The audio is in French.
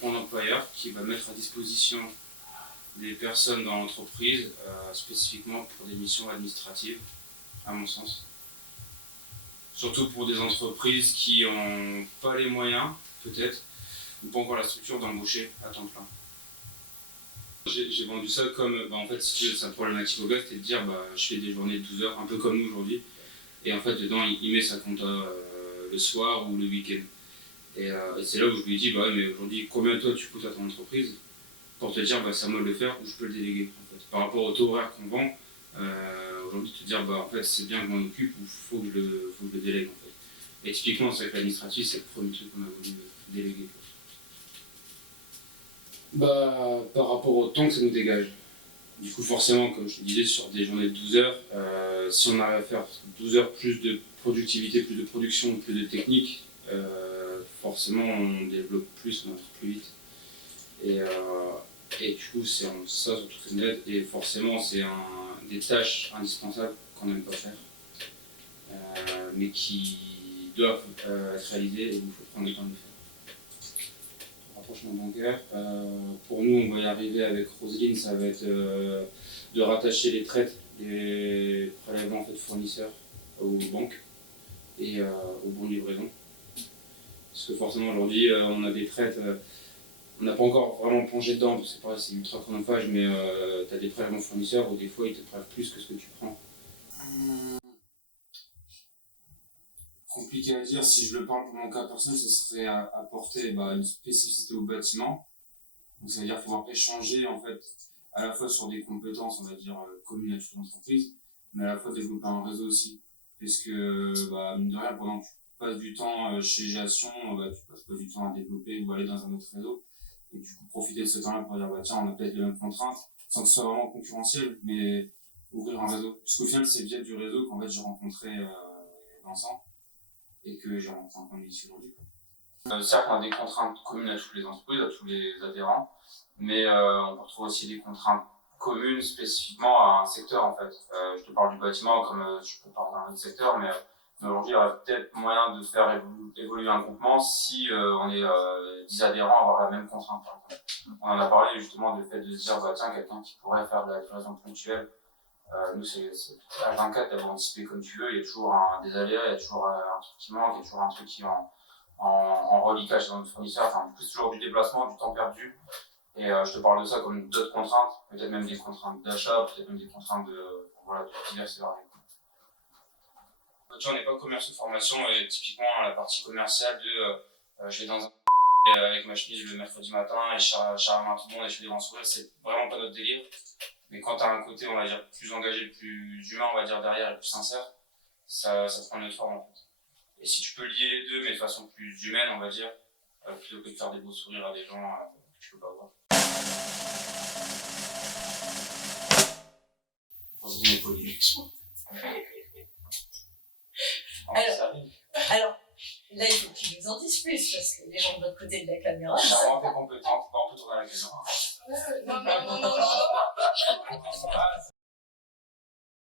groupement d'employeurs qui va mettre à disposition des personnes dans l'entreprise, spécifiquement pour des missions administratives, à mon sens. Surtout pour des entreprises qui n'ont pas les moyens, peut-être, ou pas encore la structure d'embaucher à temps plein. J'ai vendu ça comme, en fait, si tu veux, sa problématique au gars, c'était de dire, je fais des journées de 12 heures, un peu comme nous aujourd'hui, et en fait, dedans, il met sa compta le soir ou le week-end. Et c'est là où je lui dis, mais aujourd'hui, combien toi tu coûtes à ton entreprise pour te dire, c'est à moi de le faire ou je peux le déléguer. En fait. Par rapport au taux horaire qu'on vend, aujourd'hui, te dire, en fait, c'est bien que je m'en occupe ou faut que je le délègue. En fait. Et typiquement, c'est avec l'administratif, c'est le premier truc qu'on a voulu déléguer. Par rapport au temps que ça nous dégage. Du coup, forcément, comme je te disais, sur des journées de 12 heures, si on arrive à faire 12 heures plus de productivité, plus de production, plus de technique, forcément on développe plus, on va plus vite. Et du coup, c'est ça surtout qui nous aide. Et forcément, c'est des tâches indispensables qu'on n'aime pas faire, mais qui doivent être réalisées et où il faut prendre le temps de le faire. Rapprochement bancaire. Pour nous, on va y arriver avec Roseline, ça va être de rattacher les traites des prélèvements en fait, fournisseurs aux banques et aux bons de livraison. Parce que forcément aujourd'hui, on a des traites, on n'a pas encore vraiment plongé dedans, parce que c'est ultra chronophage, mais tu as des prélèvements fournisseurs où des fois ils te prélèvent plus que ce que tu prends. Compliqué à dire, si je le parle pour mon cas personnel, ce serait apporter une spécificité au bâtiment. Donc ça veut dire pouvoir échanger en fait à la fois sur des compétences, on va dire, communes à toute l'entreprise, mais à la fois développer un réseau aussi. Parce que, mine de rien, pendant que tu passes du temps chez Géation, tu passes pas du temps à développer ou aller dans un autre réseau. Et du coup, profiter de ce temps-là pour dire, tiens, on a peut-être les mêmes contraintes, sans que ce soit vraiment concurrentiel, mais ouvrir un réseau. Puisqu'au final, c'est via du réseau qu'en fait j'ai rencontré Vincent et que j'ai rencontré un point ici aujourd'hui. Certes, on a des contraintes communes à toutes les entreprises, à tous les adhérents, mais on peut retrouver aussi des contraintes communes spécifiquement à un secteur en fait. Je te parle du bâtiment comme je peux parler d'un autre secteur, mais aujourd'hui il y aurait peut-être moyen de faire évoluer un groupement si on est 10 adhérents à avoir la même contrainte. On en a parlé justement du fait de se dire tiens, quelqu'un qui pourrait faire de la livraison ponctuelle. Nous, c'est H24 d'avoir anticipé comme tu veux, il y a toujours des aléas, il y a toujours un truc qui manque, il y a toujours un truc qui en reliquage dans notre fournisseur. Enfin, du coup, c'est toujours du déplacement, du temps perdu. Et je te parle de ça comme d'autres contraintes, peut-être même des contraintes d'achat, peut-être même des contraintes de diverses et variées. On n'est pas commerce de formation et typiquement la partie commerciale je vais dans un avec ma chemise le mercredi matin et je charge tout le monde et je fais des grands sourires, c'est vraiment pas notre délire. Mais quand tu as un côté, on va dire, plus engagé, plus humain, on va dire, derrière et plus sincère, ça prend une autre forme en fait. Et si tu peux lier les deux, mais de façon plus humaine, on va dire, plutôt que de faire des beaux sourires à des gens que tu peux pas voir. Alors, là, il faut que tu nous en dises plus, parce que les gens de l'autre côté de la caméra. Je suis vraiment compétente, on peut tourner la caméra. Non.